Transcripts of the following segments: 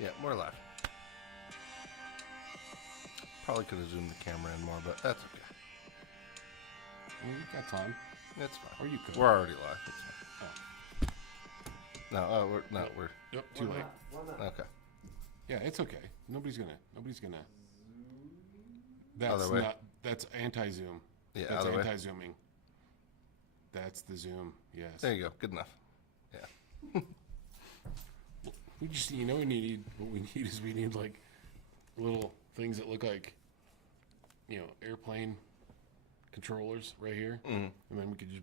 Yeah, we're live. Probably could have zoomed the camera in more, but that's okay. Well, we got time. It's fine. Or you could. We're already live. It's fine. No, we're. Yep, too late. Okay. Yeah, it's okay. Nobody's gonna. That's Other way? not. That's anti-zoom. Yeah, That's other way. anti-zooming. That's the zoom. Yes. There you go. Good enough. Yeah. We just, what we need is like little things that look like, airplane controllers right here, and then we could just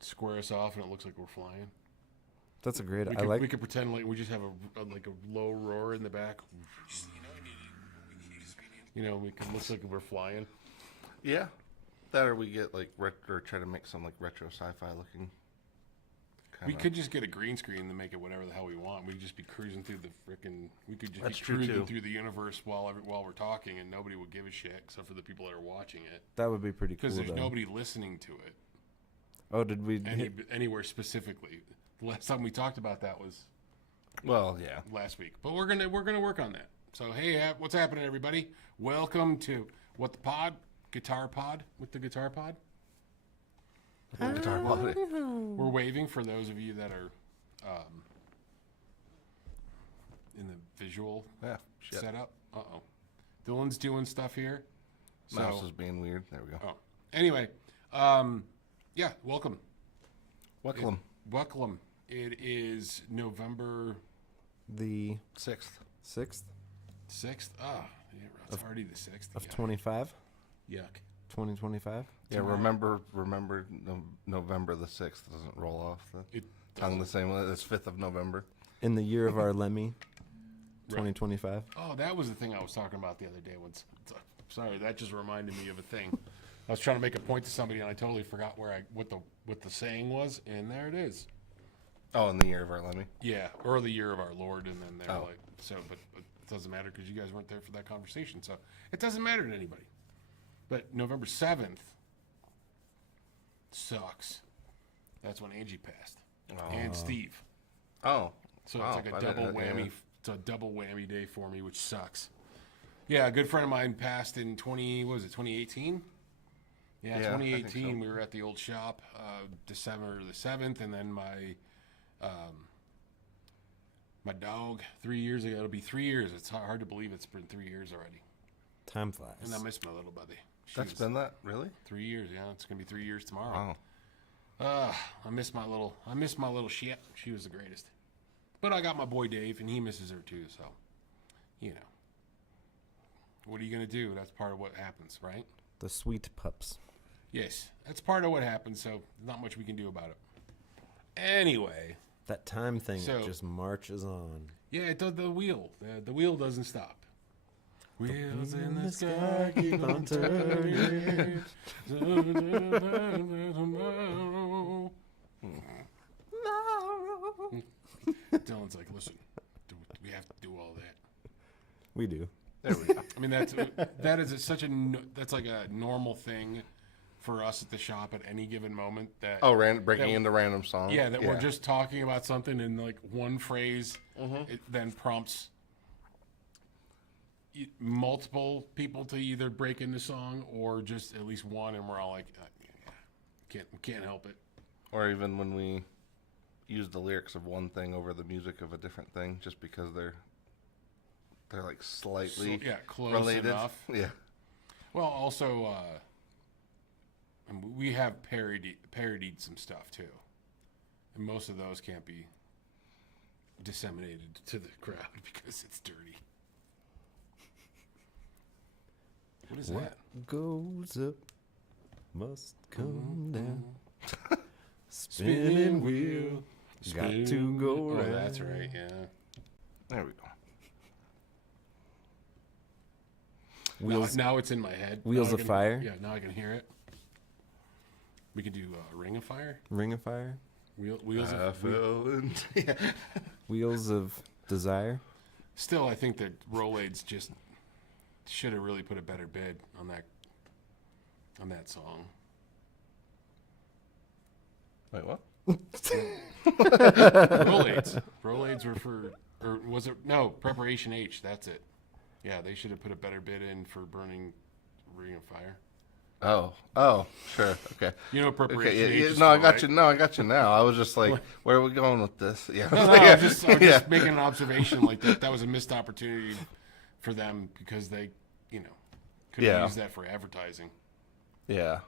square us off, and it looks like we're flying. That's a great. We could pretend like we just have a low roar in the back. We can look like we're flying. Yeah. That or we get like or try to make some like retro sci-fi looking. We could just get a green screen and make it whatever the hell we want. We could just be cruising through the frickin'. We could just That's be true, cruising too. through the universe while we're talking, and nobody would give a shit except for the people that are watching it. That would be pretty cool. Because there's though. nobody listening to it. Oh, did we? Anywhere specifically? The last time we talked about that was yeah. last week, but we're gonna work on that. So hey, what's happening, everybody? Welcome to What the Pod, Guitar Pod with the Guitar Pod. Guitar quality. We're waving for those of you that are in the visual Shit. setup. Dylan's doing stuff here. Mouse is being weird. There we go. Oh. Anyway, yeah, welcome. Welcome. It is November The 6th. 6th 6th. Yeah, it's already the 6th. of Yeah. 25, Yuck. 2025. Yeah, remember November the 6th doesn't roll off the tongue the same way. It's 5th of November. In the year of our Lemmy, 2025. Oh, that was the thing I was talking about the other day. Sorry, that just reminded me of a thing. I was trying to make a point to somebody, and I totally forgot what the saying was, and there it is. Oh, in the year of our Lemmy. Yeah, or the year of our Lord, and then they're Oh. like, but it doesn't matter because you guys weren't there for that conversation, so it doesn't matter to anybody. But November 7th sucks. That's when Angie passed, and Steve. Oh. So it's like a double whammy. Yeah. It's a double whammy day for me, which sucks. Yeah, a good friend of mine passed in 2018? Yeah, Yeah, I think 2018. so. We were at the old shop, December the 7th, and then my dog 3 years ago. It'll be 3 years. It's hard to believe it's been 3 years already. Time flies. And I miss my little buddy. That's been that? Really? 3 years. Yeah, it's gonna be 3 years tomorrow. Wow. I miss my little shit. She was the greatest. But I got my boy Dave, and he misses her too. So, what are you gonna do? That's part of what happens, right? The sweet pups. Yes, that's part of what happens. So, not much we can do about it. Anyway, That time thing So- just marches on. yeah, it does the wheel. The wheel doesn't stop. Wheels in the sky keep on turning. Dylan's like, listen, we have to do all that. We do. There we go. I mean, that's like a normal thing for us at the shop at any given moment. That Breaking into random songs. yeah, that we're just talking about something and like one phrase, it then prompts multiple people to either break into song or just at least one, and we're all like, can't help it. Or even when we use the lyrics of one thing over the music of a different thing, just because they're like slightly Close related. enough. Yeah. Well, also, and we have parodied some stuff too, and most of those can't be disseminated to the crowd because it's dirty. What is that? Goes up must come down. Spinning wheel got to go round. Oh, that's right. Yeah. There we go. Wheels. Now it's in my head. Wheels Now I of can- Fire? Yeah. Now I can hear it. We could do Ring of Fire. Ring of Fire. Wheels of. Yeah. Wheels of Desire. Still, I think that Rolaids just should have really put a better bid on that song. Wait, what? Rolaids. Rolaids were for or was it no Preparation H? That's it. Yeah, they should have put a better bid in for burning Ring of Fire. Oh, sure, okay. You know, Preparation Okay, H. yeah, Is no, I for, got right? you. No, I got you now. I was just like, where are we going with this? Yeah, No, yeah. I'm just yeah. making an observation like that was a missed opportunity for them because they, could have Yeah. used that for advertising. Yeah.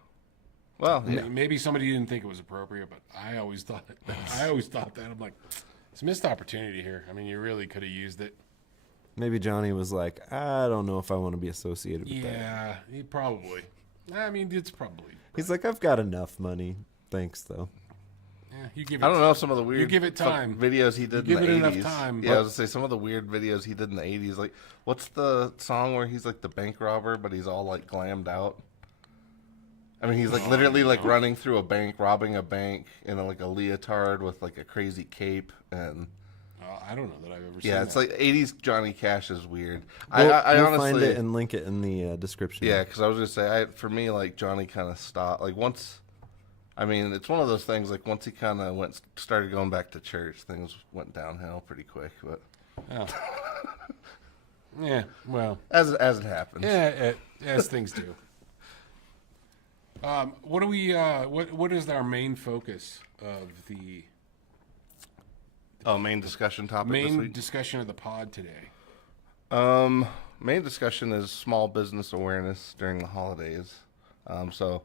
Well, yeah. Maybe somebody didn't think it was appropriate, but I always thought that. I'm like, it's a missed opportunity here. I mean, you really could have used it. Maybe Johnny was like, I don't know if I want to be associated with that. Yeah, he probably. I mean, it's probably. He's like, I've got enough money. Thanks, though. Yeah, you give it. I don't know some of the weird give it time. videos he did You in give the it 80s. enough time, Yeah, I but- was gonna say some of the weird videos he did in the 80s. Like, what's the song where he's like the bank robber, but he's all like glammed out? I mean, he's like literally like running through a bank, robbing a bank in like a leotard with like a crazy cape, and I don't know that I've ever seen yeah, it's that. like 80s Johnny Cash is weird. We'll I honestly find it and link it in the description. yeah, because I was gonna say for me like Johnny kind of stopped like once. I mean, it's one of those things like once he kind of started going back to church, things went downhill pretty quick. But Oh. Yeah, well, as it happens, yeah, as things do. What do we? What is our main focus of the Oh, main discussion topic this main week. discussion of the pod today? Main discussion is small business awareness during the holidays. So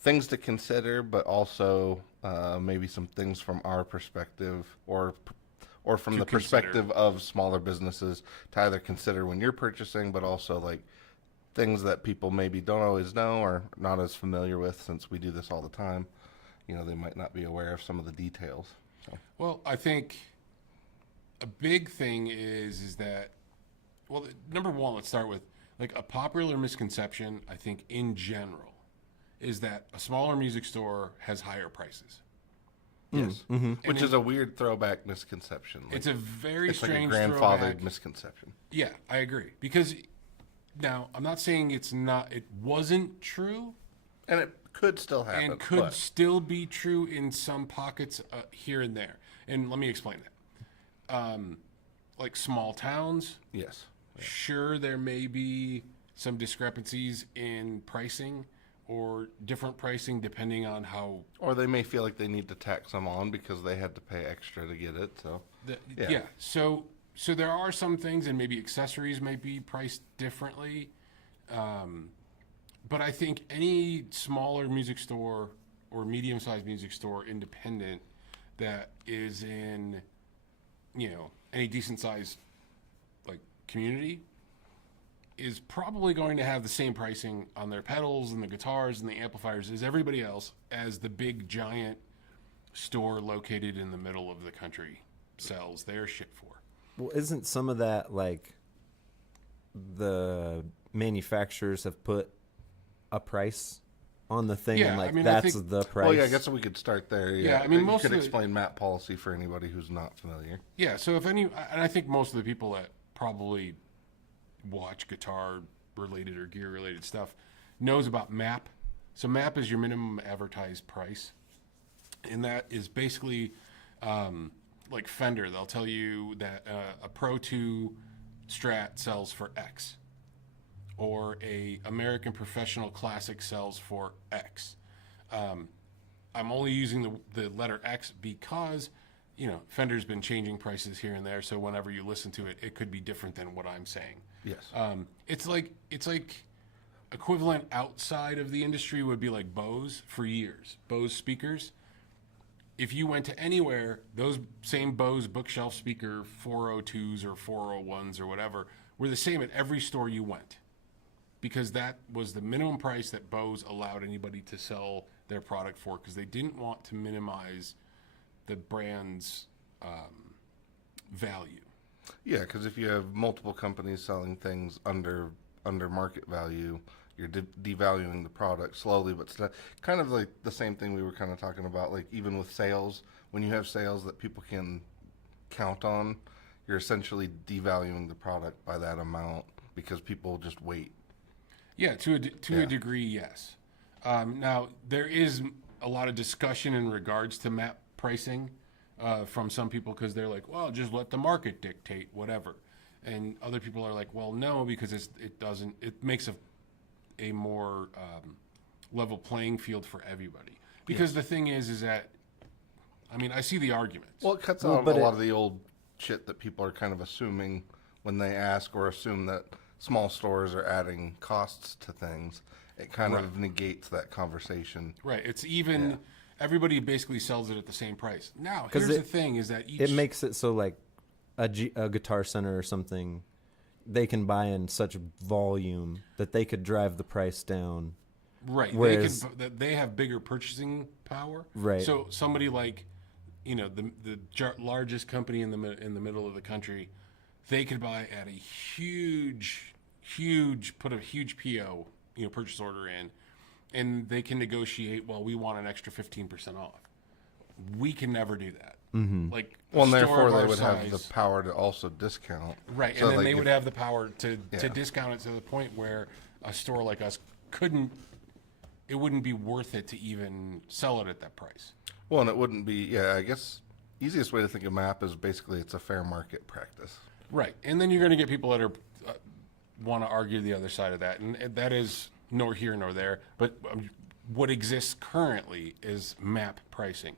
things to consider, but also maybe some things from our perspective or from To the consider. perspective of smaller businesses to either consider when you're purchasing, but also like things that people maybe don't always know or not as familiar with since we do this all the time. You know, they might not be aware of some of the details. So. Well, I think a big thing is that, well, number one, let's start with like a popular misconception, I think in general, is that a smaller music store has higher prices. Yes, which is a weird throwback misconception. Like, It's a very it's like a strange grandfathered throwback. misconception. Yeah, I agree. Because now I'm not saying it wasn't true And it could still happen. and could but- still be true in some pockets here and there. And let me explain that. Like small towns, yes. sure, there may be some discrepancies in pricing or different pricing depending on how. Or they may feel like they need to tack some on because they had to pay extra to get it. So Yeah. Yeah. So there are some things, and maybe accessories may be priced differently. But I think any smaller music store or medium-sized music store, independent, that is in, any decent-sized like community, is probably going to have the same pricing on their pedals and the guitars and the amplifiers as everybody else, as the big giant store located in the middle of the country sells their shit for. Well, isn't some of that like the manufacturers have put a price on the thing Yeah, and like I mean, I that's think- the price? well, yeah, I guess we could start there. Yeah, I mean, you most could of the- explain map policy for anybody who's not familiar. Yeah, so and I think most of the people that probably watch guitar-related or gear-related stuff knows about MAP. So MAP is your minimum advertised price, and that is basically like Fender. They'll tell you that a Pro 2 Strat sells for X, or a American Professional Classic sells for X. I'm only using the letter X because, Fender's been changing prices here and there. So whenever you listen to it, it could be different than what I'm saying. Yes. It's like equivalent outside of the industry would be like Bose for years. Bose speakers. If you went to anywhere, those same Bose bookshelf speaker 402s or 401s or whatever were the same at every store you went, because that was the minimum price that Bose allowed anybody to sell their product for, because they didn't want to minimize the brand's value. Yeah, because if you have multiple companies selling things under market value, you're devaluing the product slowly, but kind of like the same thing we were kind of talking about. Like even with sales, when you have sales that people can count on, you're essentially devaluing the product by that amount because people just wait. Yeah, to a degree, yes. Now there is a lot of discussion in regards to MAP pricing. from some people because they're like, well, just let the market dictate whatever, and other people are like, well, no, because it doesn't. It makes a more level playing field for everybody. Because the thing is that, I mean, I see the arguments. Well, it cuts Well, out but a lot of the old shit that people are kind of assuming when they ask or assume that small stores are adding costs to things. It kind of negates that conversation. Right. It's even everybody basically sells it at the same price. Now, 'Cause here's the thing: is that It makes it so like a Guitar Center or something, they can buy in such volume that they could drive the price down. right. Whereas, They have bigger purchasing power. Right. So somebody like, the largest company in the middle of the country, they could buy at a huge put a huge PO, purchase order in, and they can negotiate. Well, we want an extra 15% off. We can never do that. Mm-hmm. Like, Well, a and store therefore of they our would have the size- power to also discount. Right, So, and then like, they if- would have the power to Yeah. discount it to the point where a store like us couldn't. It wouldn't be worth it to even sell it at that price. Well, and it wouldn't be. Yeah, I guess easiest way to think of MAP is basically it's a fair market practice. Right, and then you're going to get people that are want to argue the other side of that, and that is nor here nor there. But what exists currently is MAP pricing.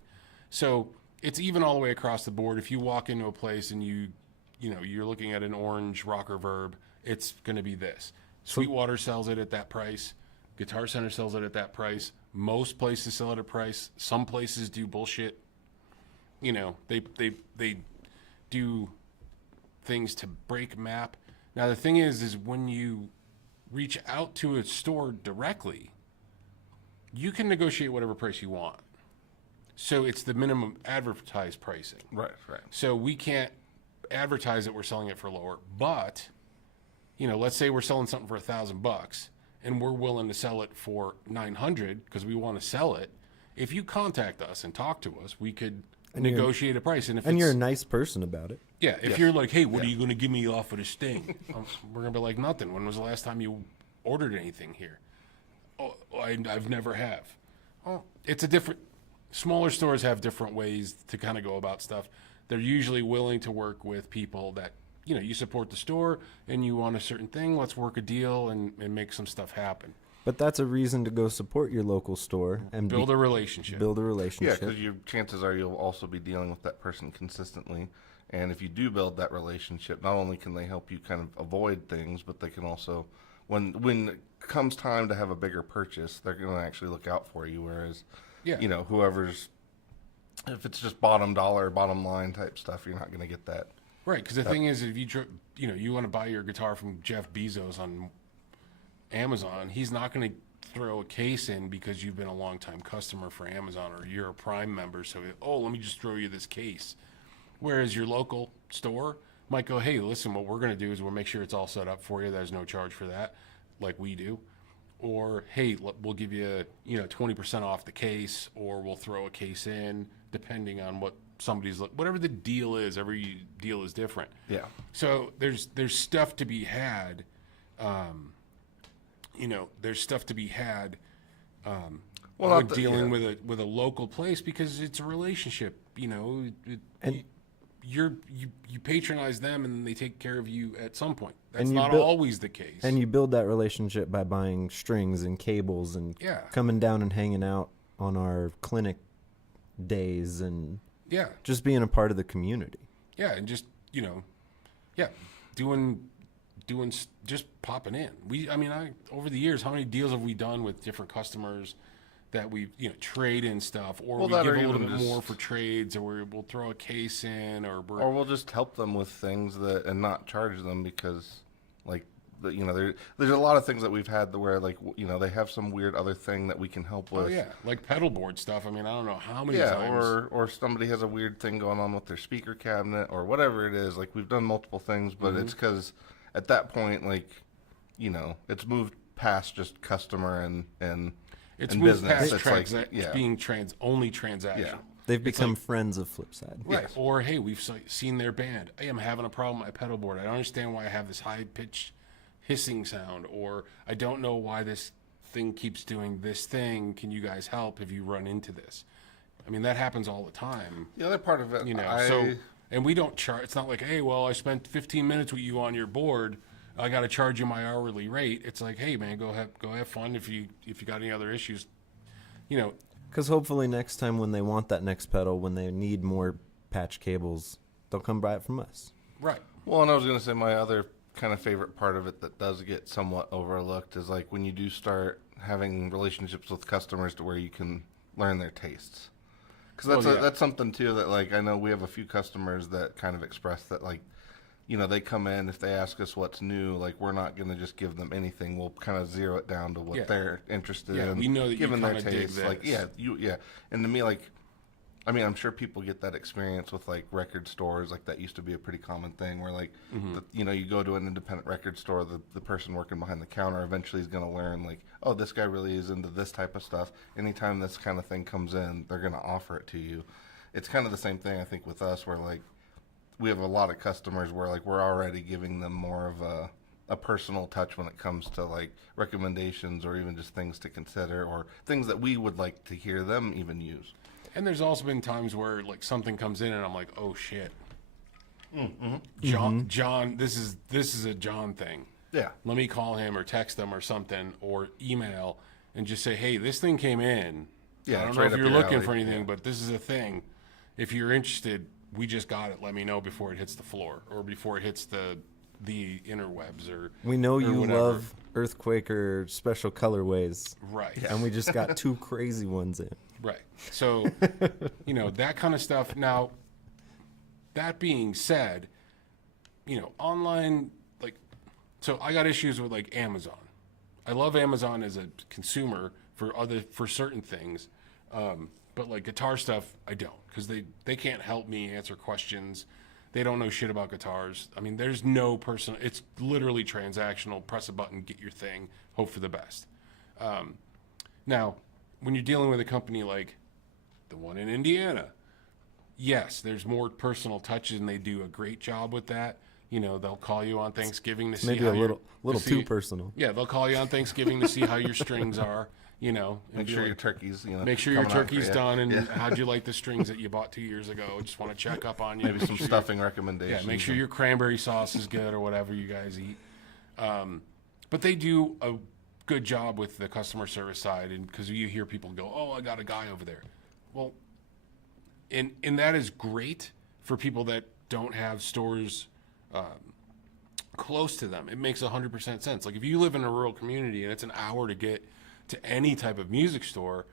So it's even all the way across the board. If you walk into a place and you're looking at an orange rocker verb, it's going to be this. Sweetwater sells it at that price. Guitar Center sells it at that price. Most places sell it at price. Some places do bullshit. They do things to break MAP. Now the thing is when you reach out to a store directly, you can negotiate whatever price you want. So it's the minimum advertised pricing. Right. So we can't advertise that we're selling it for lower, but let's say we're selling something for $1,000 and we're willing to sell it for $900 because we want to sell it. If you contact us and talk to us, we could negotiate a price. And if you're a it's, nice person about it. yeah, if you're like, hey, what are you going to give me off of this thing? We're going to be like, nothing. When was the last time you ordered anything here? Oh, I've never have. Oh, it's a different. Smaller stores have different ways to kind of go about stuff. They're usually willing to work with people that you support the store and you want a certain thing. Let's work a deal and make some stuff happen. But that's a reason to go support your local store and Build a relationship. build a Yeah, relationship. because your chances are you'll also be dealing with that person consistently. And if you do build that relationship, not only can they help you kind of avoid things, but they can also, when it comes time to have a bigger purchase, they're going to actually look out for you. Whereas, Yeah. whoever's, if it's just bottom dollar, bottom line type stuff, you're not going to get that. Right, because the thing is, if you want to buy your guitar from Jeff Bezos on Amazon, he's not going to throw a case in because you've been a longtime customer for Amazon or you're a Prime member. So, let me just throw you this case. Whereas your local store might go, hey, listen, what we're going to do is we'll make sure it's all set up for you. There's no charge for that, like we do. Or, hey, we'll give you 20% off the case, or we'll throw a case in, depending on what whatever the deal is. Every deal is different. Yeah. So there's stuff to be had. There's stuff to be had. When dealing with a local place because it's a relationship. You patronize them and they take care of you at some point. That's not always the case. And you build that relationship by buying strings and cables and coming down and hanging out on our clinic days and just being a part of the community. Yeah, and just doing just popping in. Over the years, how many deals have we done with different customers that we trade in stuff, or we give a little bit more for trades, or we'll throw a case in, or we'll just help them with things and not charge them because there's a lot of things that we've had where they have some weird other thing that we can help with. Oh yeah, like pedal board stuff. I don't know how many times. or somebody has a weird thing going on with their speaker cabinet or whatever it is. Like we've done multiple things, but it's because at that point, it's moved past just customer and it's moved business. Past it's being only transactional. Yeah. They've become friends of Flipside. Right. Yes. Or, hey, we've seen their band. Hey, I'm having a problem with my pedal board. I don't understand why I have this high-pitched hissing sound. Or I don't know why this thing keeps doing this thing. Can you guys help if you run into this? I mean, that happens all the time. The other part of it, and we don't charge. It's not like, hey, well, I spent 15 minutes with you on your board. I got to charge you my hourly rate. It's like, hey, man, go have fun. If you got any other issues, Because hopefully next time when they want that next pedal, when they need more patch cables, they'll come buy it from us. Right. Well, and I was going to say my other kind of favorite part of it that does get somewhat overlooked is like when you do start having relationships with customers to where you can learn their tastes. Because that's something too that like I know we have a few customers that kind of express that like, they come in, if they ask us what's new, like we're not going to just give them anything. We'll kind of zero it down to what they're interested in. We know that given you their kind of dig tastes. this. Like and to me like. I mean, I'm sure people get that experience with like record stores. Like that used to be a pretty common thing where like, you go to an independent record store, the person working behind the counter eventually is going to learn like, oh, this guy really is into this type of stuff. Anytime this kind of thing comes in, they're going to offer it to you. It's kind of the same thing, I think, with us where like we have a lot of customers where like we're already giving them more of a personal touch when it comes to like recommendations or even just things to consider or things that we would like to hear them even use. And there's also been times where like something comes in and I'm like, oh shit, John, this is a John thing. Yeah. Let me call him or text them or something or email and just say, hey, this thing came in. Yeah. I don't know if you're looking for anything, but this is a thing. If you're interested, we just got it. Let me know before it hits the floor or before it hits the interwebs or we know you whatever. love Earthquake or special colorways. Right. And we just got 2 crazy ones in. Right. So, that kind of stuff. Now, that being said, online, like, so I got issues with like Amazon. I love Amazon as a consumer for certain things. But like guitar stuff, I don't because they can't help me answer questions. They don't know shit about guitars. I mean, there's no personal. It's literally transactional. Press a button, get your thing, hope for the best. Now, when you're dealing with a company like the one in Indiana, yes, there's more personal touches, and they do a great job with that. They'll call you on Thanksgiving to see maybe how a little too personal. Yeah, they'll call you on Thanksgiving to see how your strings are. Make sure your turkey's, make sure your turkey's done, and how'd you like the strings that you bought 2 years ago? Just want to check up on you. Maybe some stuffing recommendations. Yeah, make sure your cranberry sauce is good or whatever you guys eat. But they do a good job with the customer service side, and because you hear people go, "Oh, I got a guy over there." Well, and that is great for people that don't have stores close to them. It makes 100% sense. Like if you live in a rural community and it's an hour to get to any type of music store,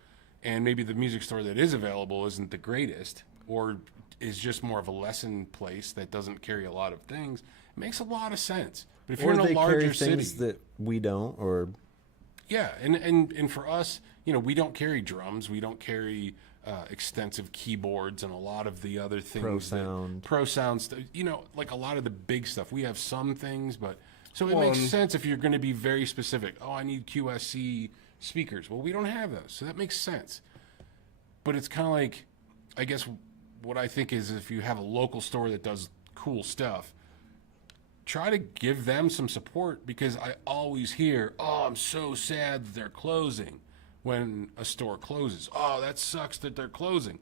and maybe the music store that is available isn't the greatest or is just more of a lesson place that doesn't carry a lot of things, it makes a lot of sense. But if you're in a larger city, things that we don't, or and for us, we don't carry drums, we don't carry extensive keyboards and a lot of the other things, pro sound stuff, like a lot of the big stuff. We have some things, but so it makes sense if you're going to be very specific. Oh, I need QSC speakers. Well, we don't have those, so that makes sense. But it's kind of like, I guess what I think is if you have a local store that does cool stuff, try to give them some support, because I always hear, oh, I'm so sad that they're closing when a store closes. Oh, that sucks that they're closing.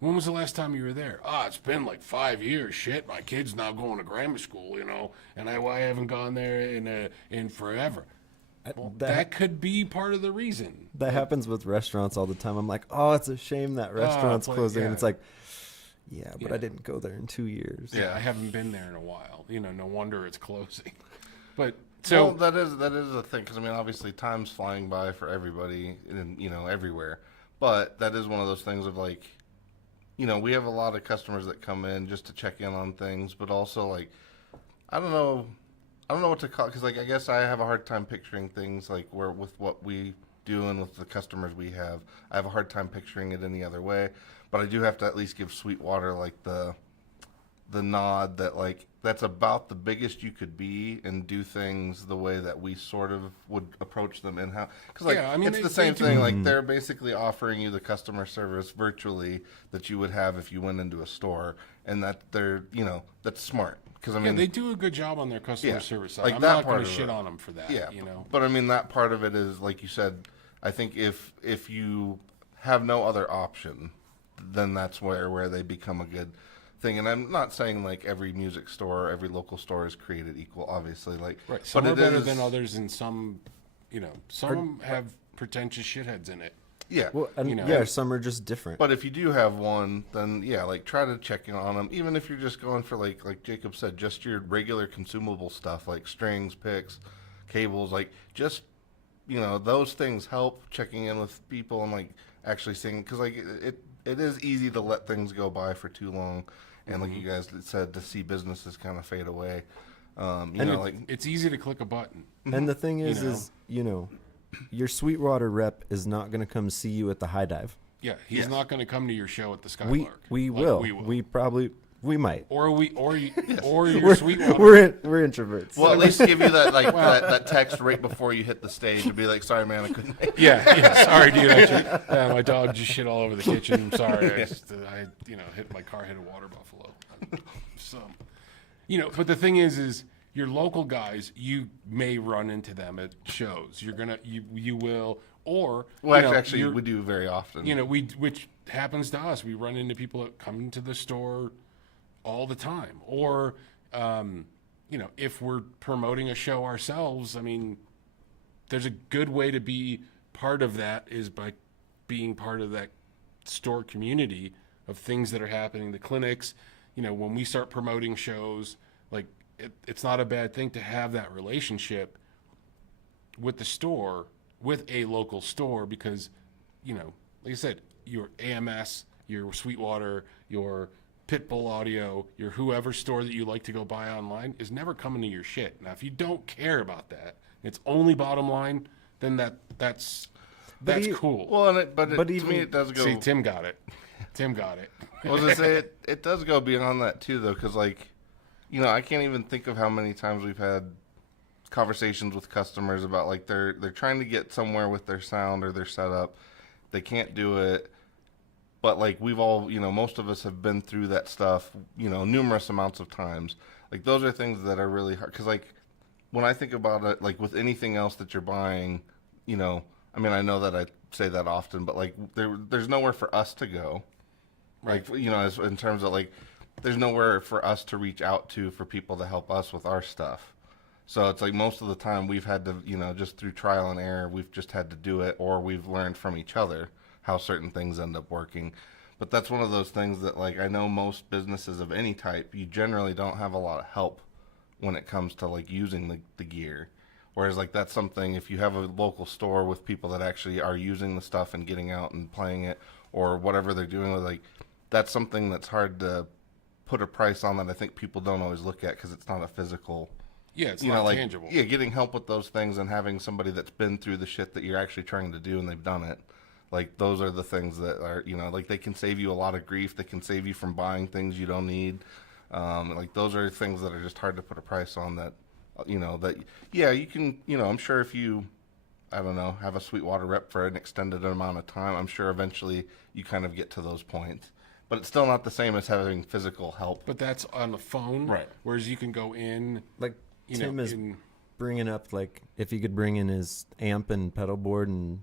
When was the last time you were there? It's been like 5 years. Shit, my kid's now going to grammar school, and I haven't gone there in forever. Well, that could be part of the reason. That happens with restaurants all the time. I'm like, oh, it's a shame that restaurant's closing. And it's like, but I didn't go there in 2 years. Yeah, I haven't been there in a while. No wonder it's closing. But so that is a thing, because obviously time's flying by for everybody, and everywhere. But that is one of those things of like, we have a lot of customers that come in just to check in on things, but also like, I don't know what to call it, because like I guess I have a hard time picturing things like where with what we do and with the customers we have. I have a hard time picturing it any other way, but I do have to at least give Sweetwater like the nod that like that's about the biggest you could be and do things the way that we sort of would approach them in-house. Because like it's the same thing. Like they're basically offering you the customer service virtually that you would have if you went into a store, and that they're that's smart. Because they do a good job on their customer service side. Like I'm that not going to part shit on them for that. Yeah, but that part of it is like you said. I think if you have no other option, then that's where they become a good thing. And I'm not saying like every music store, every local store is created equal, obviously. Like, right. Some but are it better is, than others, and some, some have pretentious shitheads in it. Yeah. Well, and know. some are just different. But if you do have one, then yeah, like try to check in on them. Even if you're just going for like Jacob said, just your regular consumable stuff like strings, picks, cables, like just those things help. Checking in with people and like actually seeing, because like it is easy to let things go by for too long, and like you guys said, to see businesses kind of fade away. It's easy to click a button. And the thing is, your Sweetwater rep is not going to come see you at the High Dive. Yeah, he's not going to come to your show at the Skylark. We will. We might. Or your We're, Sweetwater. we're introverts. Well, at least give you that that text right before you hit the stage and be like, "Sorry, man, I couldn't make it." Yeah. Sorry, dude. My dog just shit all over the kitchen. I'm sorry. I hit my car, hit a water buffalo. So, but the thing is your local guys, you may run into them at shows. You will, or actually, we do very often. Which happens to us. We run into people that come into the store all the time, or if we're promoting a show ourselves. I mean, there's a good way to be part of that is by being part of that store community of things that are happening. The clinics, when we start promoting shows, like it's not a bad thing to have that relationship with the store, with a local store, because, like I said, your AMS, your Sweetwater, your Pitbull Audio, your whoever store that you like to go buy online is never coming to your shit. Now, if you don't care about that, it's only bottom line, then that's cool. Well, to me, it does go. See, Tim got it. Tim got it. I was gonna say it does go beyond that too, though, because I can't even think of how many times we've had conversations with customers about like they're trying to get somewhere with their sound or their setup, they can't do it, but like we've all most of us have been through that stuff numerous amounts of times. Like those are things that are really hard, because like when I think about it, like with anything else that you're buying, I mean, I know that I say that often, but like there's nowhere for us to go. Right. Like, as in terms of like, there's nowhere for us to reach out to for people to help us with our stuff. So it's like most of the time we've had to, just through trial and error, we've just had to do it, or we've learned from each other how certain things end up working. But that's one of those things that like I know most businesses of any type, you generally don't have a lot of help when it comes to like using the gear. Whereas like that's something, if you have a local store with people that actually are using the stuff and getting out and playing it or whatever they're doing with, like that's something that's hard to put a price on, that I think people don't always look at because it's not a physical. Yeah, it's not tangible. Yeah, getting help with those things and having somebody that's been through the shit that you're actually trying to do and they've done it. Like those are the things that are, like they can save you a lot of grief. They can save you from buying things you don't need. Like those are things that are just hard to put a price on, that, you can, I'm sure if you, I don't know, have a Sweetwater rep for an extended amount of time, I'm sure eventually you kind of get to those points. But it's still not the same as having physical help. But that's on the phone. Right. Whereas you can go in. Like Tim is bringing up, like, if he could bring in his amp and pedal board and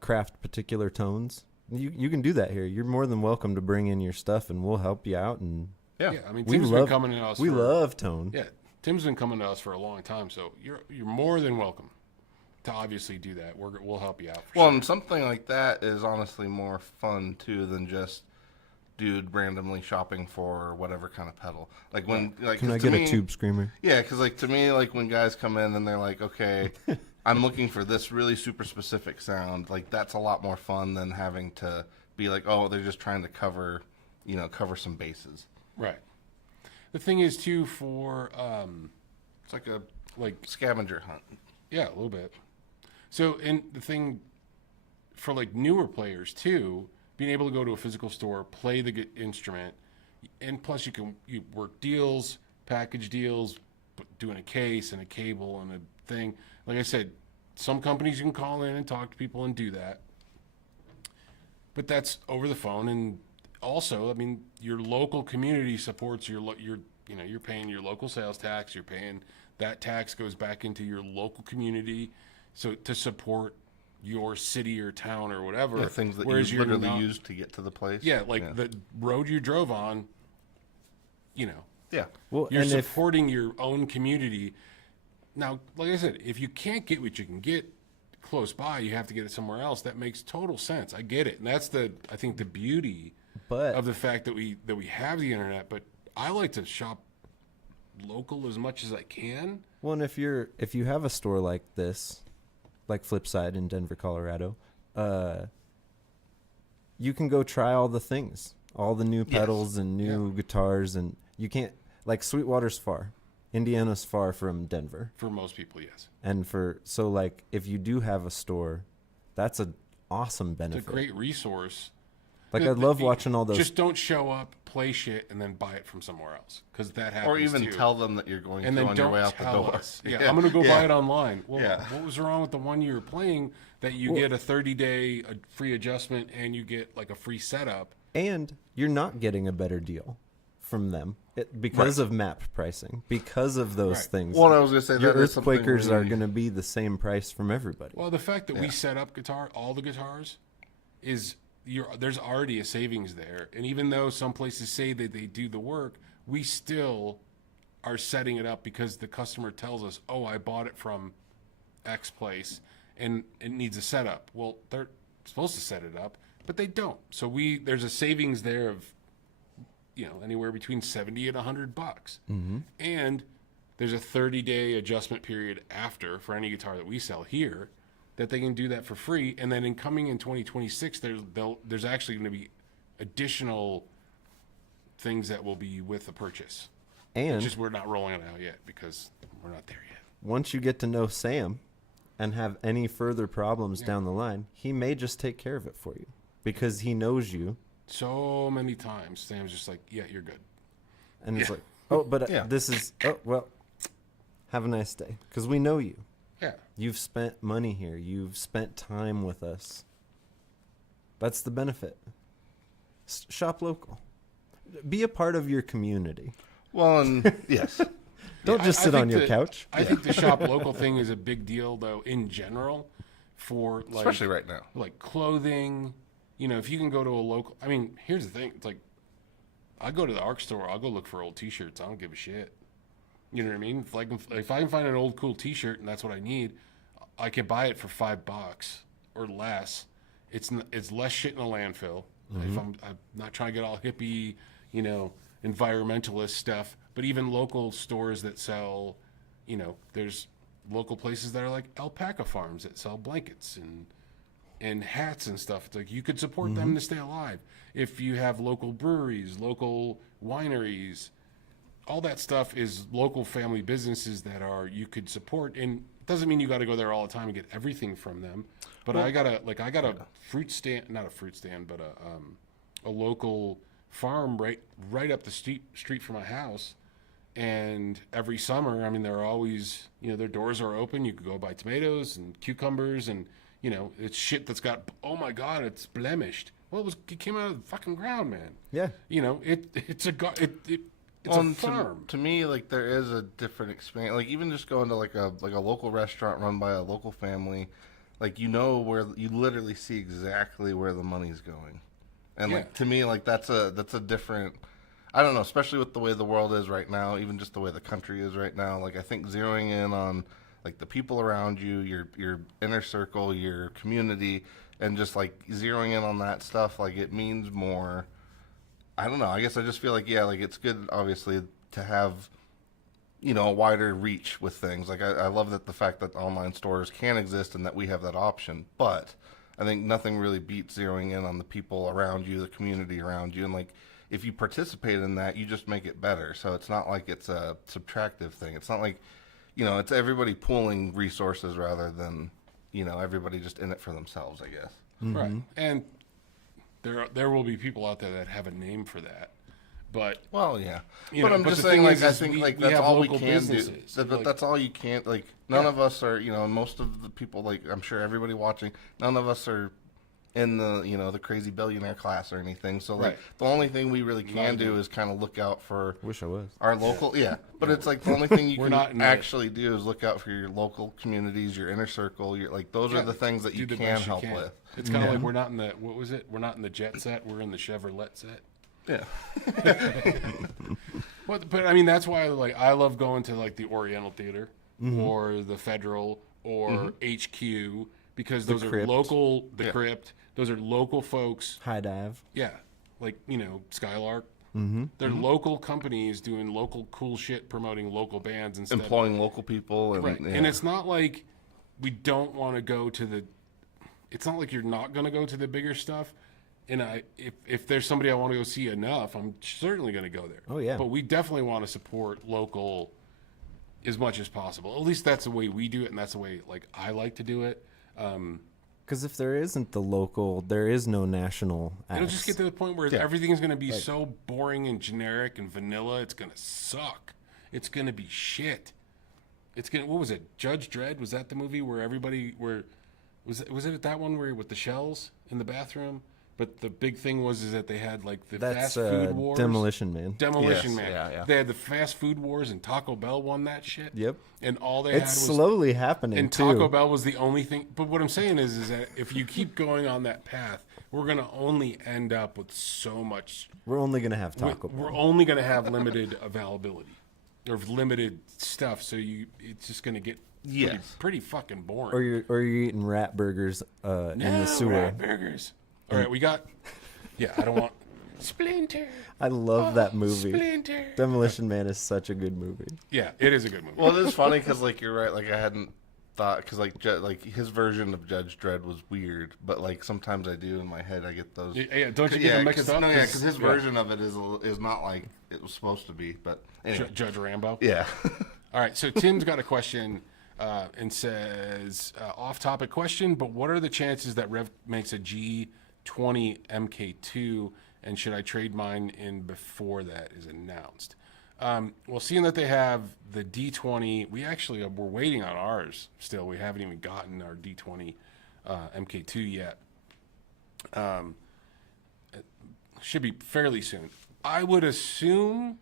craft particular tones, you can do that here. You're more than welcome to bring in your stuff and we'll help you out. And yeah, I mean, Tim's been coming to us. We love tone. Yeah, Tim's been coming to us for a long time, so you're more than welcome to obviously do that. We'll help you out. Well, and something like that is honestly more fun too than just dude randomly shopping for whatever kind of pedal. Like when, like, can I get a tube screamer? Yeah, because like to me, like when guys come in and they're like, okay, I'm looking for this really super specific sound. Like that's a lot more fun than having to be like, oh, they're just trying to cover some bases. Right. The thing is too, for it's like a scavenger hunt. Yeah, a little bit. So, and the thing for like newer players too, being able to go to a physical store, play the instrument, and plus you work deals, package deals, doing a case and a cable and a thing. Like I said, some companies you can call in and talk to people and do that, but that's over the phone. And also, I mean, your local community supports you're paying your local sales tax. You're paying that tax goes back into your local community, so to support your city or town or whatever. Yeah, things that whereas you you're literally not, use to get to the place. Yeah, like the road you drove on, you know. Yeah. Well, You're and supporting your own community. Now, like I said, if you can't get what you can get close by, you have to get it somewhere else. That makes total sense. I get it. And that's I think the beauty of the fact that we have the internet, but I like to shop local as much as I can. well, and if you have a store like this, like Flipside in Denver, Colorado, you can go try all the things, all the new pedals and new guitars, and you can't, like, Sweetwater's far. Indiana's far from Denver. For most people, yes. And so like if you do have a store, that's an awesome benefit. It's a great resource. Like I love watching all those. Just don't show up, play shit, and then buy it from somewhere else, because that happens. Or even too. tell them that you're going and to then on don't your way out the tell door. us. Yeah, I'm going to go buy it online. Well, what was wrong with the one you were playing that you get a 30-day free adjustment and you get like a free setup? And you're not getting a better deal from them because of map pricing, because of those things. Well, I was going to say your that is something Earthquakers are going to be the same price from everybody. Well, the fact that we set up all the guitars, is there's already a savings there. And even though some places say that they do the work, we still are setting it up because the customer tells us, oh, I bought it from X place and it needs a setup. Well, they're supposed to set it up, but they don't. So there's a savings there of, anywhere between $70 and $100. Mm-hmm. And there's a 30-day adjustment period after for any guitar that we sell here that they can do that for free. And then coming in 2026, there's actually going to be additional things that will be with the purchase. And just we're not rolling it out yet because we're not there yet. Once you get to know Sam and have any further problems down the line, he may just take care of it for you because he knows you. So many times, Sam's just like, yeah, you're good. And it's like, oh, but this is, oh, well, have a nice day. Because we know you. Yeah. You've spent money here. You've spent time with us. That's the benefit. Shop local. Be a part of your community. Well, and yes. Don't just sit on your couch. I think the shop local thing is a big deal, though, in general, for like, especially right now, like clothing. If you can go to a local. I mean, here's the thing. It's like, I go to the ARC store. I'll go look for old T-shirts. I don't give a shit. You know what I mean? If I can find an old cool T-shirt and that's what I need, I can buy it for $5 or less. It's less shit in a landfill. Mm-hmm. If I'm not trying to get all hippie, environmentalist stuff, but even local stores that sell, there's local places that are like alpaca farms that sell blankets and hats and stuff. It's like you could support them to stay alive. If you have local breweries, local wineries, all that stuff is local family businesses that you could support. And it doesn't mean you got to go there all the time and get everything from them. But I got a fruit stand, not a fruit stand, but a local farm right up the street from my house. And every summer, I mean, they're always, their doors are open. You could go buy tomatoes and cucumbers and, it's shit that's got, oh my God, it's blemished. Well, it came out of the fucking ground, man. Yeah. It's a farm. To me, like, there is a different experience. Like, even just going to like a local restaurant run by a local family, like, where you literally see exactly where the money's going. And like, to me, like, that's a different, I don't know, especially with the way the world is right now, even just the way the country is right now. Like, I think zeroing in on like the people around you, your inner circle, your community, and just like zeroing in on that stuff, like, it means more. I don't know. I guess I just feel like, like, it's good, obviously, to have, a wider reach with things. Like, I love the fact that online stores can exist and that we have that option. But I think nothing really beats zeroing in on the people around you, the community around you. And, like, if you participate in that, you just make it better. So it's not like it's a subtractive thing. It's not like, it's everybody pooling resources rather than, everybody just in it for themselves, I guess. Mm-hmm. Right. And there will be people out there that have a name for that, but but I'm just saying, like, I think like that's all we can do. But that's all you can't. Like, none of us are. Most of the people, like, I'm sure everybody watching, none of us are in the the crazy billionaire class or anything. So like Right. the only thing we really can do is kind of look out for Wish I was. our local. But it's like the only thing you We're not can in actually do is look out for your local communities, your inner circle. Your like those are the things that you Do the can best help with. It's kind of like we're not in the what was it? We're not in the jet set. We're in the Chevrolet set. Yeah. But I mean that's why like I love going to like the Oriental Theater or the Federal or HQ because those are Crypt. local. The Crypt. Those are local folks. High dive. Yeah, like Skylark. They're local companies doing local cool shit, promoting local bands and stuff. Employing local people and Right. And it's not like we don't want to go to the. It's not like you're not going to go to the bigger stuff. And if there's somebody I want to go see enough, I'm certainly going to go there. Oh, yeah. But we definitely want to support local as much as possible. At least that's the way we do it, and that's the way like I like to do it. Because if there isn't the local, there is no national acts. It'll just get to the point where everything's going to be so boring and generic and vanilla. It's going to suck. It's going to be shit. It's going. What was it? Judge Dredd? Was that the movie where everybody was it that one where with the shells in the bathroom? But the big thing is that they had like the fast food wars. Demolition Man. Demolition Yes, Man. yeah. They had the fast food wars, and Taco Bell won that shit. Yep. And all they had It's was slowly happening and too. Taco Bell was the only thing. But what I'm saying is that if you keep going on that path, we're gonna only end up with so much. We're only gonna have Taco We're Bell. only gonna have limited availability or limited stuff. So it's just gonna get pretty fucking boring. Or you're eating rat burgers in the sewer. Rat burgers. All right, we got. Yeah, I don't want Splinter. I love that movie. Splinter. Demolition Man is such a good movie. Yeah, it is a good movie. Well, it is funny because like you're right. Like I hadn't thought because like his version of Judge Dredd was weird, but like sometimes I do in my head I get those. Yeah, don't you get them mixed up? Because his version of it is not like it was supposed to be. But anyway. Judge Rambo. Yeah. All right, so Tim's got a question and says, off-topic question, but what are the chances that Rev makes a G20 MK2, and should I trade mine in before that is announced? Well, seeing that they have the D20, we're waiting on ours still. We haven't even gotten our D20 MK2 yet. It should be fairly soon. I would assume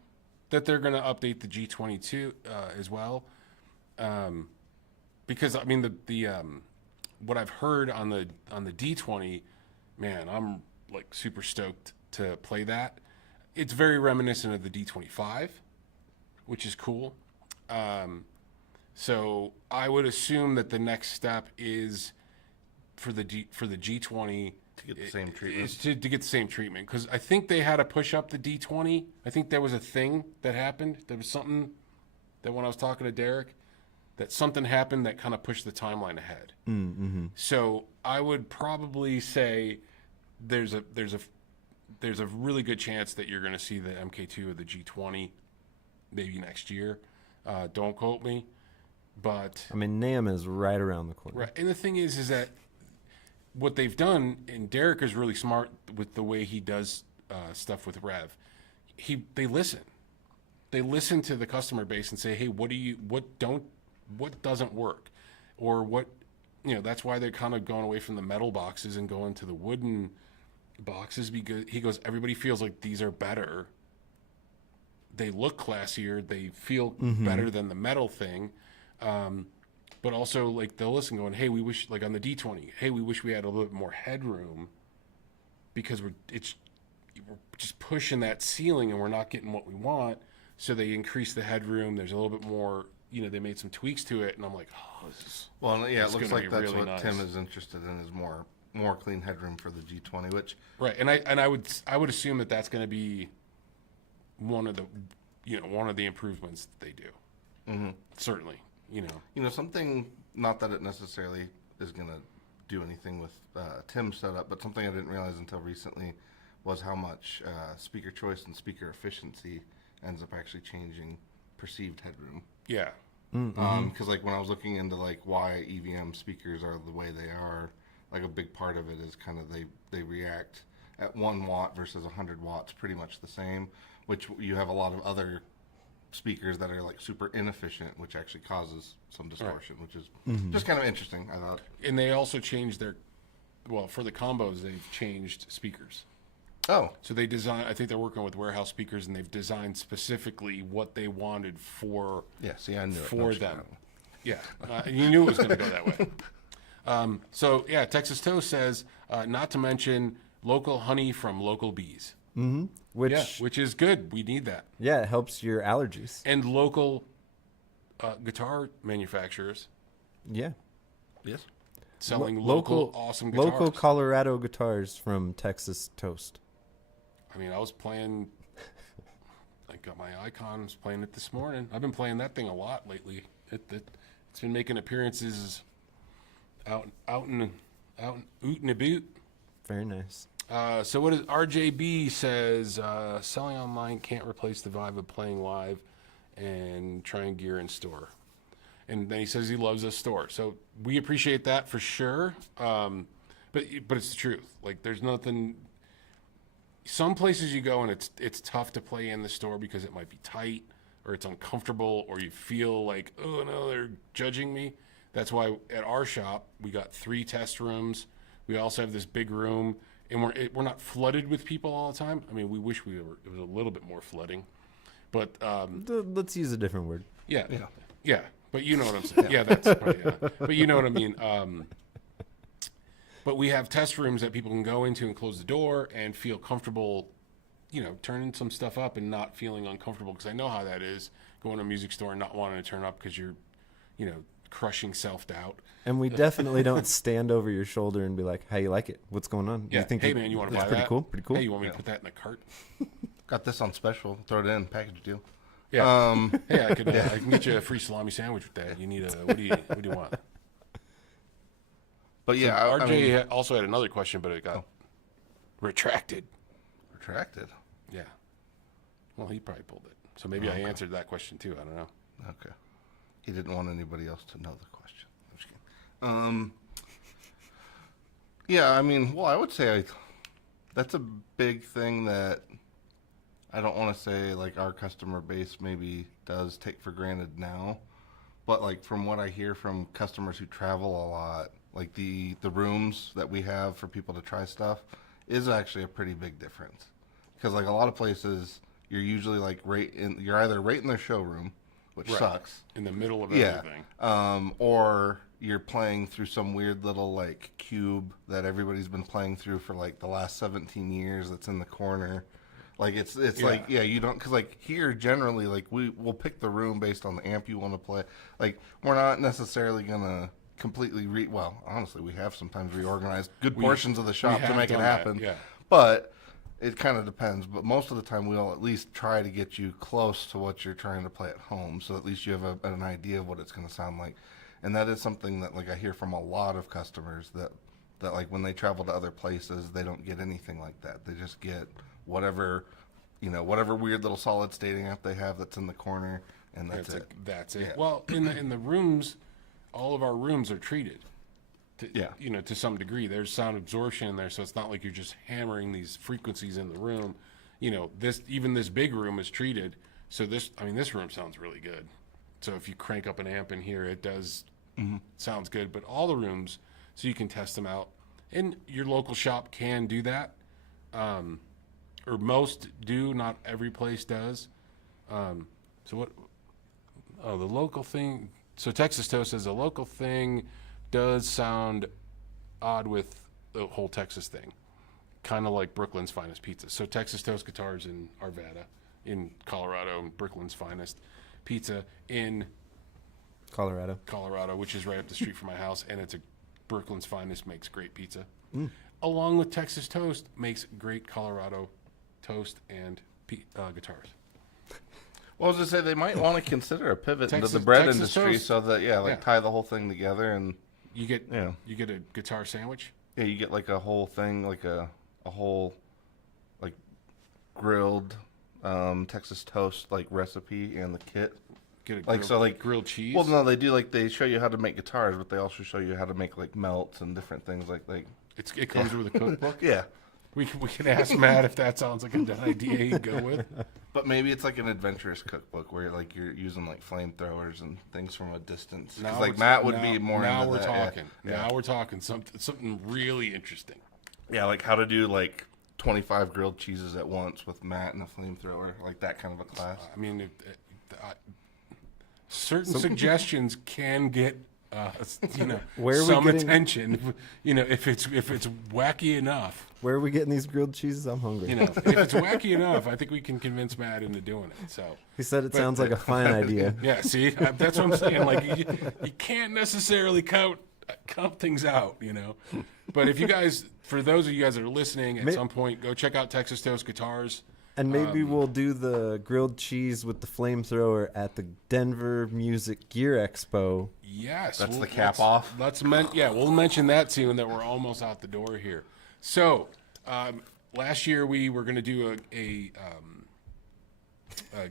that they're going to update the G22 as well, because I mean the what I've heard on the D20, man, I'm like super stoked to play that. It's very reminiscent of the D25, which is cool. So I would assume that the next step is for the G20 to get the same treatment. Is to get the same treatment, because I think they had to push up the D20. I think there was a thing that happened. There was something that when I was talking to Derek, that something happened that kind of pushed the timeline ahead. Mm-hmm. So I would probably say there's a really good chance that you're going to see the MK2 or the G20 maybe next year. Don't quote me, but I mean, NAMM is right around the corner. right. And the thing is that what they've done, and Derek is really smart with the way he does stuff with Rev. They listen. They listen to the customer base and say, hey, what doesn't work, or what, that's why they're kind of going away from the metal boxes and going to the wooden boxes, because he goes, everybody feels like these are better. They look classier. They feel better than the metal thing. But also, like, they'll listen going, hey, we wish, like on the D20, hey, we wish we had a little bit more headroom, because we're just pushing that ceiling and we're not getting what we want. So they increase the headroom. There's a little bit more, they made some tweaks to it. And I'm like, oh, this is. Well, yeah, it looks like that's really what nice. Tim is interested in, is more clean headroom for the G20, which. Right. And I would assume that that's going to be one of the improvements that they do. Mm-hmm. Certainly. Something, not that it necessarily is going to do anything with Tim's setup, but something I didn't realize until recently was how much speaker choice and speaker efficiency ends up actually changing perceived headroom. Yeah. Because like when I was looking into like why EVM speakers are the way they are, like a big part of it is kind of they react at 1 watt versus 100 watts pretty much the same, which you have a lot of other speakers that are like super inefficient, which actually causes some distortion, which is just kind of interesting, I thought. And they also changed their for the combos, they've changed speakers. Oh, So they design. I think they're working with warehouse speakers, and they've designed specifically what they wanted for yeah. See, I knew it. for No, them. Yeah, you knew it was going to go that way. So yeah, Texas Toast says not to mention local honey from local bees. Which is good. We need that. Yeah, it helps your allergies. And local guitar manufacturers Yeah. Yes. selling local awesome guitars. Local Colorado guitars from Texas Toast. I mean, I was playing. I got my Icons playing it this morning. I've been playing that thing a lot lately. It's been making appearances out and oot and about. Very nice. So what is RJB says? Selling online can't replace the vibe of playing live and trying gear in store. And then he says he loves us store. So we appreciate that for sure. But it's the truth. Like there's nothing. Some places you go and it's tough to play in the store because it might be tight or it's uncomfortable or you feel like, oh no, they're judging me. That's why at our shop we got 3 test rooms. We also have this big room, and we're not flooded with people all the time. I mean, we wish it was a little bit more flooding, but Let's use a different word. yeah. But you know what I'm saying. Yeah, that's probably, yeah. But you know what I mean. But we have test rooms that people can go into and close the door and feel comfortable, turning some stuff up and not feeling uncomfortable. Because I know how that is, going to a music store and not wanting to turn up because you're, crushing self-doubt. And we definitely don't stand over your shoulder and be like, "How you like it? What's going on? Yeah. You think Hey, man, you want to buy pretty that? cool? Pretty cool. Hey, you want me to put that in the cart? Got this on special. Throw it in. Package deal. Yeah. Hey, I can get you a free salami sandwich with that. You need what do you want? But yeah, RJ also had another question, but it got retracted. Retracted. Yeah. Well, he probably pulled it. So maybe I answered that question too. I don't know. Okay. He didn't want anybody else to know the question. I'm just kidding. Yeah, I mean, well, I would say that's a big thing that I don't want to say like our customer base maybe does take for granted now, but like from what I hear from customers who travel a lot, like the rooms that we have for people to try stuff is actually a pretty big difference. Because like a lot of places, you're usually like you're either right in their showroom, which sucks. In the middle of everything. Or you're playing through some weird little like cube that everybody's been playing through for like the last 17 years that's in the corner. Like it's like, yeah, you don't, because like here generally like we'll pick the room based on the amp you want to play. Like we're not necessarily going to completely well, honestly, we have sometimes reorganized good portions of the shop to make it happen. Yeah. But it kind of depends, but most of the time we'll at least try to get you close to what you're trying to play at home, so at least you have an idea of what it's going to sound like. And that is something that like I hear from a lot of customers that like when they travel to other places, they don't get anything like that. They just get whatever weird little solid state amp they have that's in the corner, and that's it. That's it. Yeah. Well, in the rooms, all of our rooms are treated. To some degree, there's sound absorption in there, so it's not like you're just hammering these frequencies in the room. This big room is treated, so this room sounds really good. So if you crank up an amp in here, it does sounds good. But all the rooms, so you can test them out, and your local shop can do that, or most do. Not every place does. So what? Oh, the local thing. So Texas Toast says the local thing does sound odd with the whole Texas thing, kind of like Brooklyn's Finest Pizza. So Texas Toast Guitars in Arvada, in Colorado, and Brooklyn's Finest Pizza in Colorado, which is right up the street from my house, and it's Brooklyn's Finest makes great pizza, along with Texas Toast makes great Colorado toast and guitars. Well, I was going to say they might want to consider a pivot into the bread Texas industry, Toast. so that tie the whole thing together, and you get a guitar sandwich. Yeah, you get like a whole thing, like a whole like grilled Texas Toast like recipe and the kit. Get a grilled cheese. Well, no, they do they show you how to make guitars, but they also show you how to make like melts and different things like. It comes with a cookbook. Yeah. we can ask Matt if that sounds like a good idea he'd go with. But maybe it's like an adventurous cookbook where like you're using like flamethrowers and things from a distance. Because like Matt would be more now into we're that. talking. Yeah. Now we're talking something really interesting. Yeah, like how to do like 25 grilled cheeses at once with Matt and a flamethrower, like that kind of a class. I mean, certain suggestions can get some attention. If it's wacky enough. Where are we getting these grilled cheeses? I'm hungry. If it's wacky enough, I think we can convince Matt into doing it. So he said it sounds like a fine idea. Yeah, see, that's what I'm saying. Like you can't necessarily count things out, But if you guys, for those of you guys that are listening, at some point, go check out Texas Toast Guitars. And maybe we'll do the grilled cheese with the flamethrower at the Denver Music Gear Expo. Yes. That's the cap off. We'll mention that soon, that we're almost out the door here. So, last year we were going to do a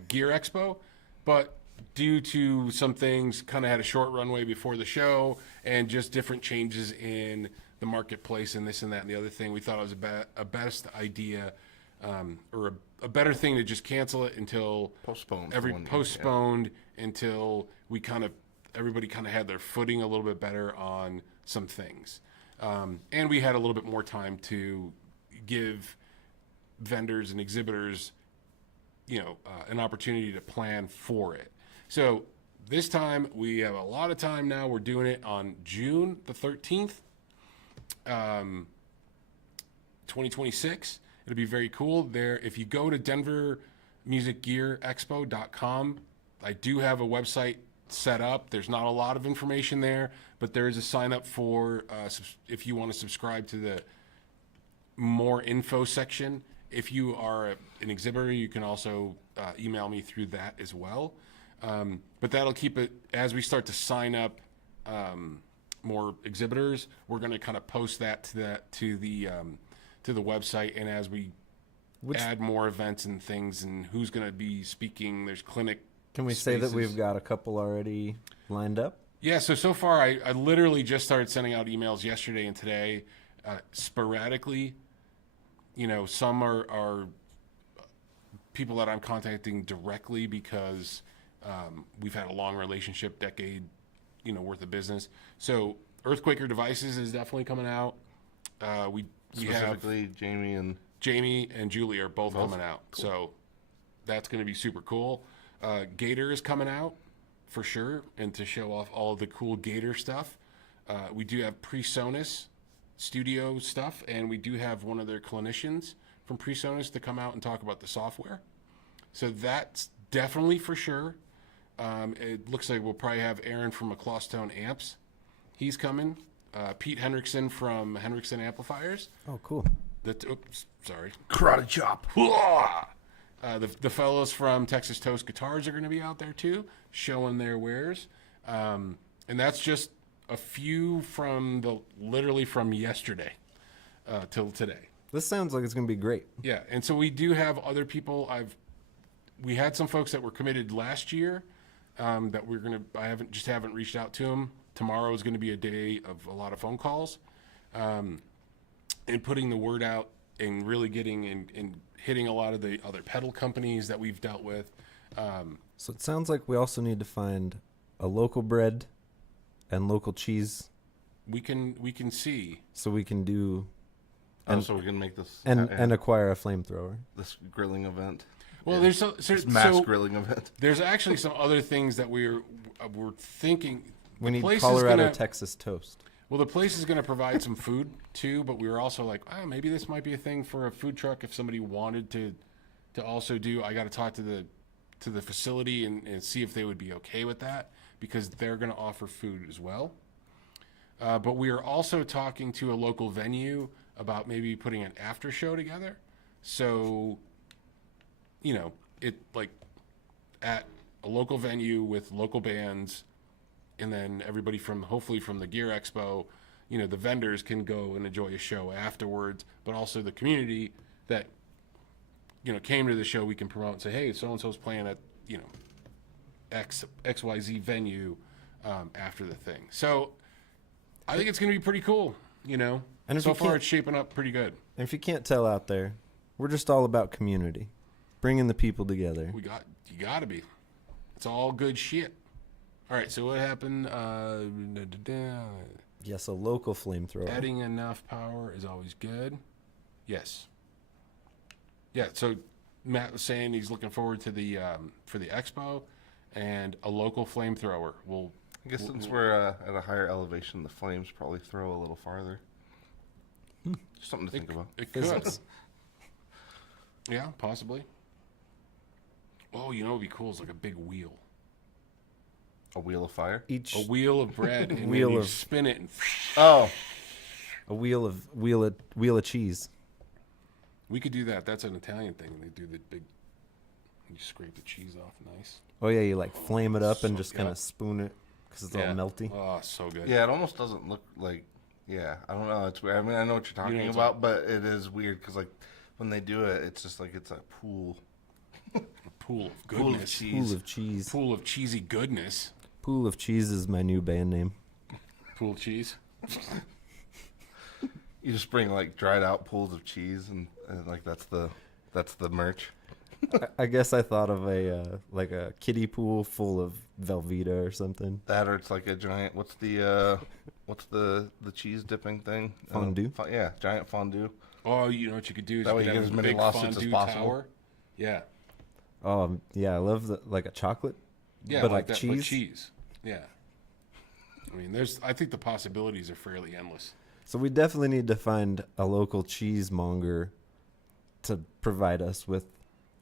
Gear Expo, but due to some things, kind of had a short runway before the show and just different changes in the marketplace and this and that and the other thing, we thought it was a best idea or a better thing to just cancel it until postponed until everybody kind of had their footing a little bit better on some things, and we had a little bit more time to give vendors and exhibitors, an opportunity to plan for it. So this time we have a lot of time now. We're doing it on June the 13th, 2026. It'll be very cool there. If you go to denvermusicgearexpo.com, I do have a website set up. There's not a lot of information there, but there is a sign up for if you want to subscribe to the more info section. If you are an exhibitor, you can also email me through that as well. But that'll keep it, as we start to sign up more exhibitors, we're going to kind of post that to the website, and as we add more events and things and who's going to be speaking, there's clinic Can we say that we've got a couple already lined up? Yeah, so far I literally just started sending out emails yesterday and today, sporadically. Some are people that I'm contacting directly because we've had a long relationship, decade, worth of business. So Earthquaker Devices is definitely coming out. We Specifically, have Jamie and Julie are both coming out. Cool. So that's going to be super cool. Gator is coming out for sure, and to show off all the cool Gator stuff. We do have PreSonus studio stuff, and we do have one of their clinicians from PreSonus to come out and talk about the software. So that's definitely for sure. It looks like we'll probably have Aaron from McClostone Amps. He's coming. Pete Hendrickson from Hendrickson Amplifiers. Oh, cool. Karate chop. The fellows from Texas Toast Guitars are going to be out there too, showing their wares. And that's just a few literally from yesterday till today. This sounds like it's going to be great. Yeah, and so we do have other people. We had some folks that were committed last year that I haven't reached out to them. Tomorrow is going to be a day of a lot of phone calls, and putting the word out and really getting and hitting a lot of the other pedal companies that we've dealt with. So it sounds like we also need to find a local bread and local cheese. We can see. So we can do. So we can make this and acquire a flamethrower. This grilling event. Well, this mass grilling event. There's actually some other things that we're thinking. We need Colorado Texas toast. Well, the place is going to provide some food too, but we were also like, maybe this might be a thing for a food truck if somebody wanted to also do. I got to talk to the facility and see if they would be okay with that, because they're going to offer food as well. But we are also talking to a local venue about maybe putting an after show together. So, it like at a local venue with local bands, and then everybody hopefully from the Gear Expo, the vendors can go and enjoy a show afterwards, but also the community that, came to the show, we can promote and say, hey, so-and-so's playing at, XYZ venue after the thing. So I think it's going to be pretty cool. you know. And if so you far, can't- it's shaping up pretty good. And if you can't tell out there, we're just all about community, bringing the people together. You got to be. It's all good shit. All right, so what happened? Yes, a local flamethrower. Adding enough power is always good. Yes. Yeah, so Matt was saying he's looking forward to the for the expo and a local flamethrower. I guess since we're at a higher elevation, the flames probably throw a little farther. Just something to think about. It could. Physics. Yeah, possibly. Oh, you know what would be cool is like a big wheel. A wheel of fire? Each A wheel of bread. And Wheel then you of- spin it and Oh, a wheel of cheese. we could do that. That's an Italian thing. They do the big you scrape the cheese off nice. Oh yeah, you like flame it up and So- just kind yep. of spoon it because it's Yeah. all melty. Oh, so good. yeah, it almost doesn't look like, yeah, I don't know. It's weird. I mean, I know what you're talking it's about, but it is weird because, like, when they do it, it's just like it's a pool. A pool of Pool of goodness. cheese. Pool of cheese. Pool of cheesy goodness. Pool of cheese is my new band name. Pool of cheese. You just bring, like, dried out pools of cheese, and like, that's the merch. I guess I thought of a like a kiddie pool full of Velveeta or something. That, or it's like a giant, what's the cheese dipping thing? Fondue? Yeah, giant fondue. Oh, you know what you could do is That you way could you have get a as many big lawsuits as fondue possible. tower. Yeah. Oh yeah, I love like a chocolate. Yeah, But like like that, but cheese? cheese. Yeah. I mean, I think the possibilities are fairly endless. So we definitely need to find a local cheesemonger to provide us with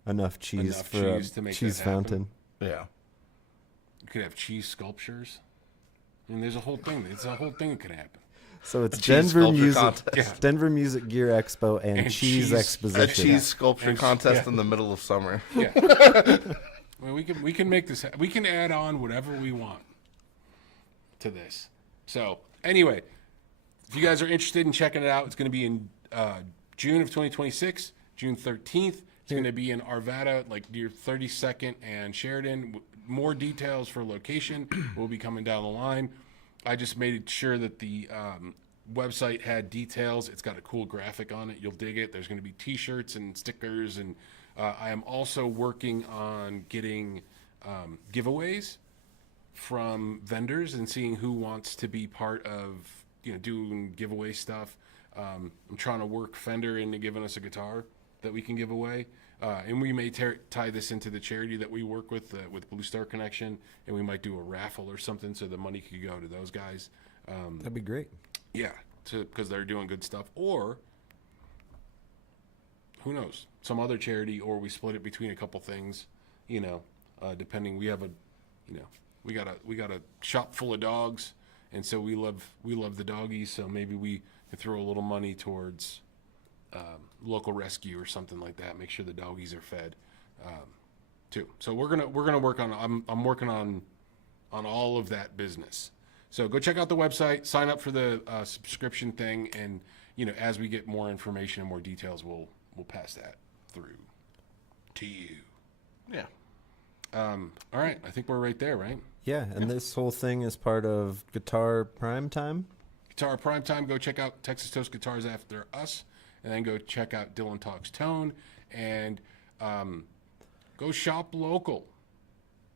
enough cheese Enough for cheese to a make cheese that happen. fountain. Yeah. You could have cheese sculptures. I mean, there's a whole thing. It's a whole thing that could happen. So it's cheese Denver sculpture Music, contest. Denver Music Gear Expo, and, And Cheese cheese- A Exposition. cheese sculpture And- contest yeah. in the middle of summer. Yeah. I mean, we can make this. We can add on whatever we want to this. So anyway, if you guys are interested in checking it out, it's going to be in June of 2026, June 13th. It's going to be in Arvada, like near 32nd and Sheridan. More details for location will be coming down the line. I just made sure that the website had details. It's got a cool graphic on it. You'll dig it. There's going to be T-shirts and stickers, and I am also working on getting giveaways from vendors and seeing who wants to be part of, doing giveaway stuff. I'm trying to work Fender into giving us a guitar that we can give away. And we may tie this into the charity that we work with Blue Star Connection, and we might do a raffle or something so the money could go to those guys. That'd be great. Yeah, because they're doing good stuff. Or, who knows, some other charity, or we split it between a couple things, depending. We have we got a shop full of dogs, and so we love the doggies, so maybe we can throw a little money towards local rescue or something like that. Make sure the doggies are fed, too. So we're gonna work on. I'm working on all of that business. So go check out the website, sign up for the subscription thing, and as we get more information and more details, we'll pass that through to you. Yeah. All right, I think we're right there, right? Yeah, and this whole thing is part of Guitar Prime Time. Guitar Prime Time. Go check out Texas Toast Guitars After Us, and then go check out Dylan Talks Tone, and go shop local.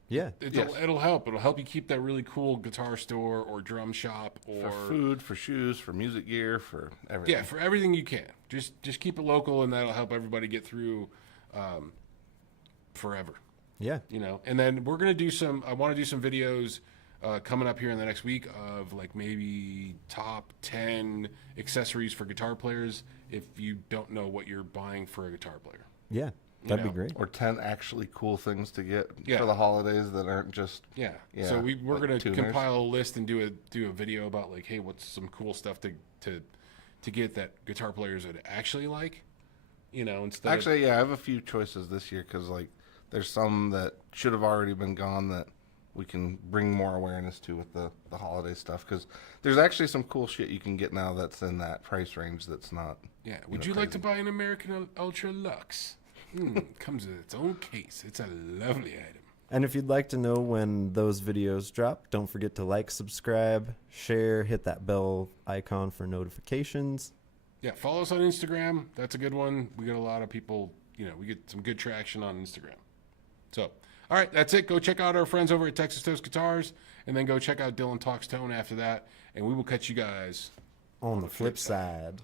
Yeah, It'll help. It'll help you keep that really cool guitar store or drum shop or For food, for shoes, for music gear, for everything. yeah, for everything you can. Just keep it local, and that'll help everybody get through forever. yeah. And then we're gonna do some. I want to do some videos coming up here in the next week of like maybe top 10 accessories for guitar players if you don't know what you're buying for a guitar player. Yeah, that'd be know. great. Or 10 actually cool things to get Yeah. for the holidays that aren't just. Yeah. Yeah, So we're like gonna tuners. compile a list and do a video about like, hey, what's some cool stuff to get that guitar players would actually like. Instead Actually, yeah, I have a few choices this year because, like, there's some that should have already been gone that we can bring more awareness to with the holiday stuff. Because there's actually some cool shit you can get now that's in that price range that's not. Yeah. Would you like to buy an American Ultra Lux? Comes with its own case. It's a lovely item. And if you'd like to know when those videos drop, don't forget to like, subscribe, share, hit that bell icon for notifications. Yeah, follow us on Instagram. That's a good one. We get a lot of people, we get some good traction on Instagram. So, all right, that's it. Go check out our friends over at Texas Toast Guitars, and then go check out Dylan Talks Tone after that, and we will catch you guys on the flip side.